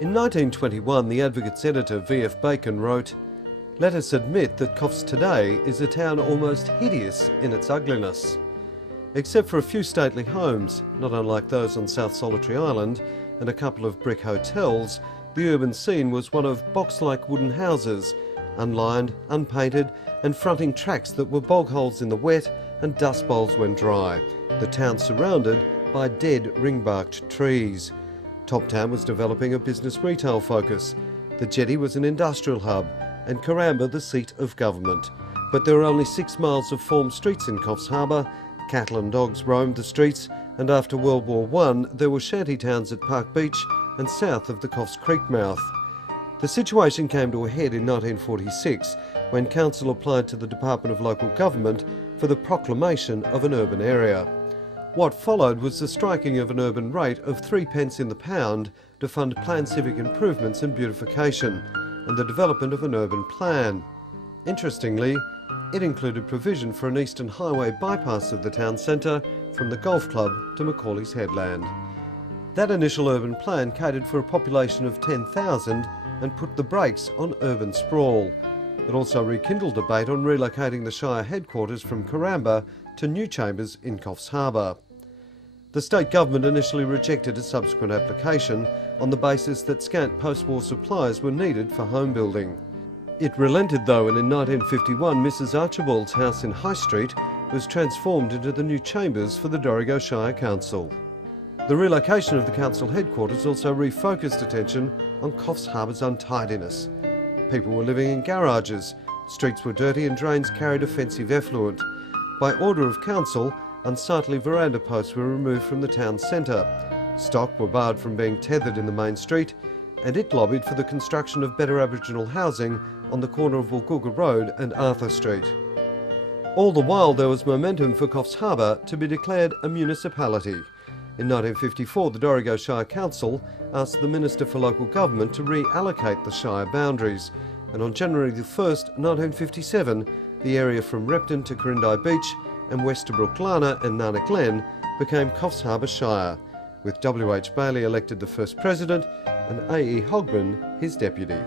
In 1921, the Advocate's editor V.F. Bacon wrote, "Let us admit that Coffs today is a town almost hideous in its ugliness. Except for a few stately homes, not unlike those on South Solitary Island, and a couple of brick hotels, the urban scene was one of box-like wooden houses, unlined, unpainted, and fronting tracks that were bog holes in the wet and dust bowls when dry, the town surrounded by dead ring-barked trees. Toptown was developing a business retail focus. The jetty was an industrial hub, and Coramber the seat of government. But there were only 6 miles of formed streets in Coffs Harbour. Cattle and dogs roamed the streets, and after World War I there were shanty towns at Park Beach and south of the Coffs Creek mouth. The situation came to a head in 1946 when Council applied to the Department of Local Government for the proclamation of an urban area. What followed was the striking of an urban rate of 3 pence in the pound to fund planned civic improvements and beautification, and the development of an urban plan. Interestingly, it included provision for an eastern highway bypass of the town centre from the golf club to Macaulay's Headland. That initial urban plan catered for a population of 10,000 and put the brakes on urban sprawl. It also rekindled debate on relocating the Shire headquarters from Coramber to new chambers in Coffs Harbour. The state government initially rejected a subsequent application on the basis that scant post-war supplies were needed for home building. It relented though, and in 1951 Mrs Archibald's house in High Street was transformed into the new chambers for the Dorrigo Shire Council. The relocation of the council headquarters also refocused attention on Coffs Harbour's untidiness. People were living in garages, streets were dirty and drains carried offensive effluent. By order of council, unsightly veranda posts were removed from the town centre. Stock were barred from being tethered in the main street, and it lobbied for the construction of better Aboriginal housing on the corner of Woolgoolga Road and Arthur Street. All the while there was momentum for Coffs Harbour to be declared a municipality. In 1954 the Dorrigo Shire Council asked the Minister for Local Government to reallocate the Shire boundaries, and on January 1st, 1957, the area from Repton to Corindi Beach and west to Brooklana and Nana Glen became Coffs Harbour Shire, with W.H. Bailey elected the first president and A.E. Hogman his deputy.